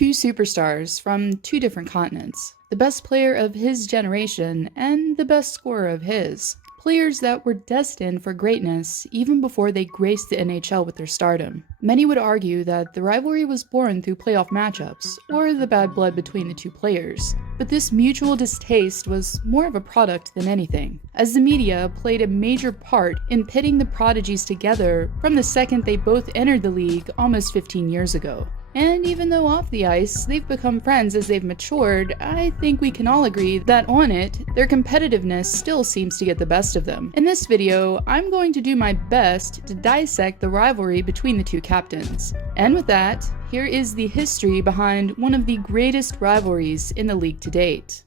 two superstars from two different continents, the best player of his generation and the best scorer of his. Players that were destined for greatness even before they graced the NHL with their stardom. Many would argue that the rivalry was born through playoff matchups, or the bad blood between the two players. But this mutual distaste was more of a product than anything, as the media played a major part in pitting the prodigies together from the second they both entered the league almost 15 years ago. And even though off the ice, they've become friends as they've matured, I think we can all agree that on it, their competitiveness still seems to get the best of them. In this video, I'm going to do my best to dissect the rivalry between the two captains. And with that, here is the history behind one of the greatest rivalries in the league to date.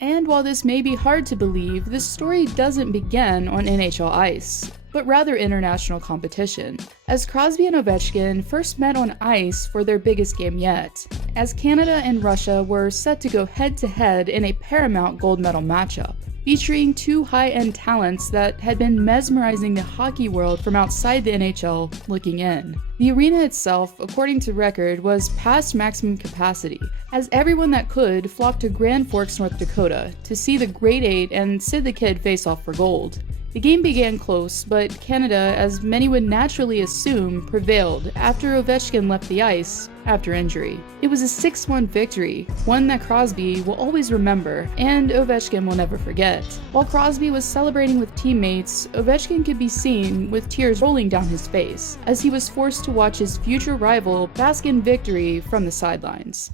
And while this may be hard to believe, this story doesn't begin on NHL ice, but rather international competition, as Crosby and Ovechkin first met on ice for their biggest game yet, as Canada and Russia were set to go head-to-head in a paramount gold medal matchup, featuring two high-end talents that had been mesmerizing the hockey world from outside the NHL looking in. The arena itself, according to record, was past maximum capacity, as everyone that could flocked to Grand Forks, North Dakota, to see the Great Eight and Sid the Kid face off for gold. The game began close, but Canada, as many would naturally assume, prevailed after Ovechkin left the ice after injury. It was a 6-1 victory, one that Crosby will always remember, and Ovechkin will never forget. While Crosby was celebrating with teammates, Ovechkin could be seen with tears rolling down his face, as he was forced to watch his future rival bask in victory from the sidelines.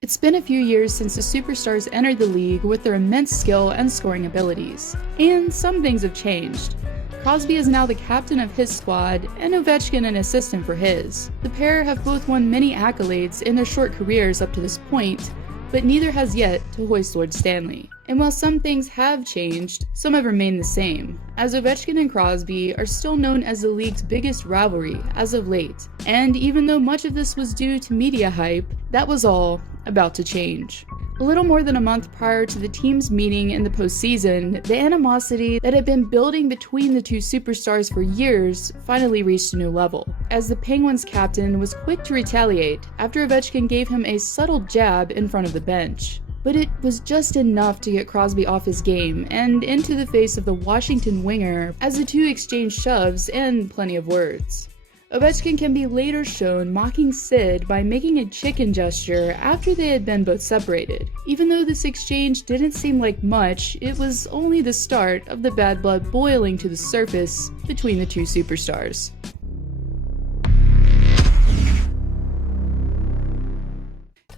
It's been a few years since the superstars entered the league with their immense skill and scoring abilities, and some things have changed. Crosby is now the captain of his squad, and Ovechkin an assistant for his. The pair have both won many accolades in their short careers up to this point, but neither has yet to hoist Lord Stanley. And while some things have changed, some have remained the same, as Ovechkin and Crosby are still known as the league's biggest rivalry as of late. And even though much of this was due to media hype, that was all about to change. A little more than a month prior to the teams meeting in the postseason, the animosity that had been building between the two superstars for years finally reached a new level, as the Penguins captain was quick to retaliate after Ovechkin gave him a subtle jab in front of the bench. But it was just enough to get Crosby off his game and into the face of the Washington winger as the two exchanged shoves and plenty of words. Ovechkin can be later shown mocking Sid by making a chicken gesture after they had been both separated. Even though this exchange didn't seem like much, it was only the start of the bad blood boiling to the surface between the two superstars.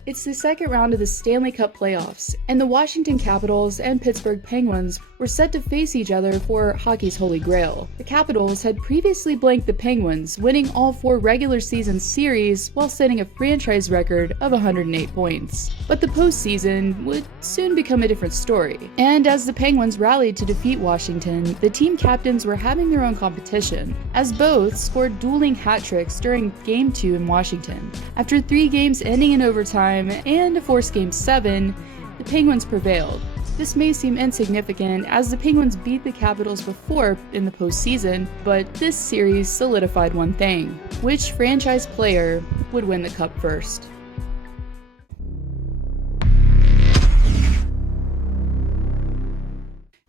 It's the second round of the Stanley Cup playoffs, and the Washington Capitals and Pittsburgh Penguins were set to face each other for hockey's holy grail. The Capitals had previously blanked the Penguins, winning all 4 regular season series while setting a franchise record of 108 points. But the postseason would soon become a different story, and as the Penguins rallied to defeat Washington, the team captains were having their own competition, as both scored dueling hat tricks during Game 2 in Washington. After 3 games ending in overtime and a forced Game 7, the Penguins prevailed. This may seem insignificant as the Penguins beat the Capitals before in the postseason, but this series solidified one thing: which franchise player would win the cup first.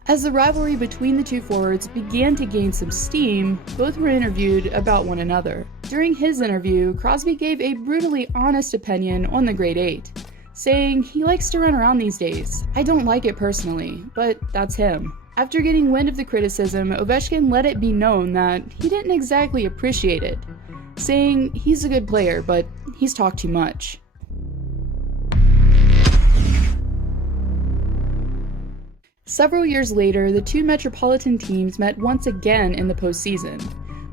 As the rivalry between the two forwards began to gain some steam, both were interviewed about one another. During his interview, Crosby gave a brutally honest opinion on the Great Eight, saying he likes to run around these days. I don't like it personally, but that's him. After getting wind of the criticism, Ovechkin let it be known that he didn't exactly appreciate it, saying he's a good player, but he's talked too much. Several years later, the two metropolitan teams met once again in the postseason,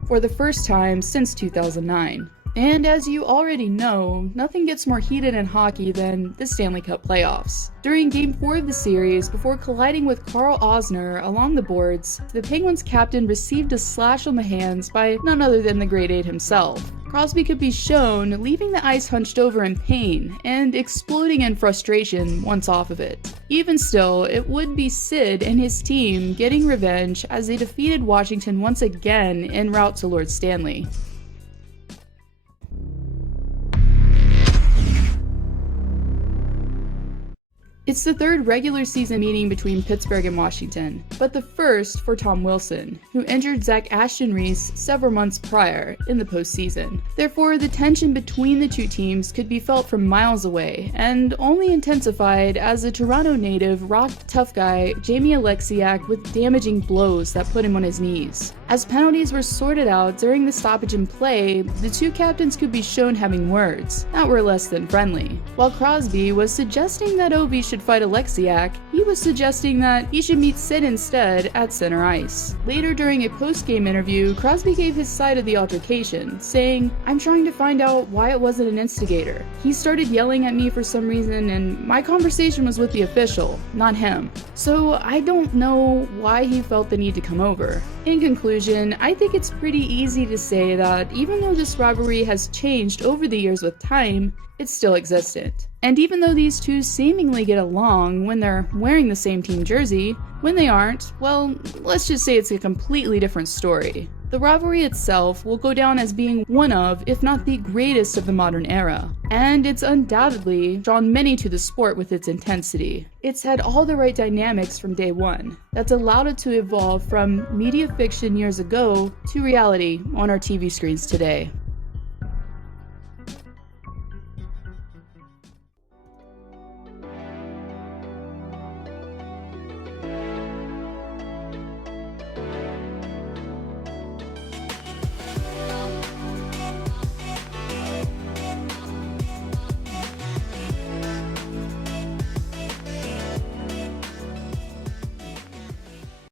for the first time since 2009. And as you already know, nothing gets more heated in hockey than the Stanley Cup playoffs. During Game 4 of the series, before colliding with Carl Osner along the boards, the Penguins captain received a slash on the hands by none other than the Great 8 himself. Crosby could be shown leaving the ice hunched over in pain and exploding in frustration once off of it. Even still, it would be Sid and his team getting revenge as they defeated Washington once again en route to Lord Stanley. It's the third regular season meeting between Pittsburgh and Washington, but the first for Tom Wilson, who injured Zach Ashton-Reese several months prior in the postseason. Therefore, the tension between the two teams could be felt from miles away, and only intensified as the Toronto native rocked tough guy Jamie Alexiak with damaging blows that put him on his knees. As penalties were sorted out during the stoppage in play, the two captains could be shown having words that were less than friendly. While Crosby was suggesting that Ovi should fight Alexiak, he was suggesting that he should meet Sid instead at center ice. Later during a post-game interview, Crosby gave his side of the altercation, saying, "I'm trying to find out why it wasn't an instigator. He started yelling at me for some reason and my conversation was with the official, not him. So I don't know why he felt the need to come over." In conclusion, I think it's pretty easy to say that even though this rivalry has changed over the years with time, it's still existent. And even though these two seemingly get along when they're wearing the same team jersey, when they aren't, well, let's just say it's a completely different story. The rivalry itself will go down as being one of, if not the greatest of the modern era. And it's undoubtedly drawn many to the sport with its intensity. It's had all the right dynamics from day one that's allowed it to evolve from media fiction years ago to reality on our TV screens today.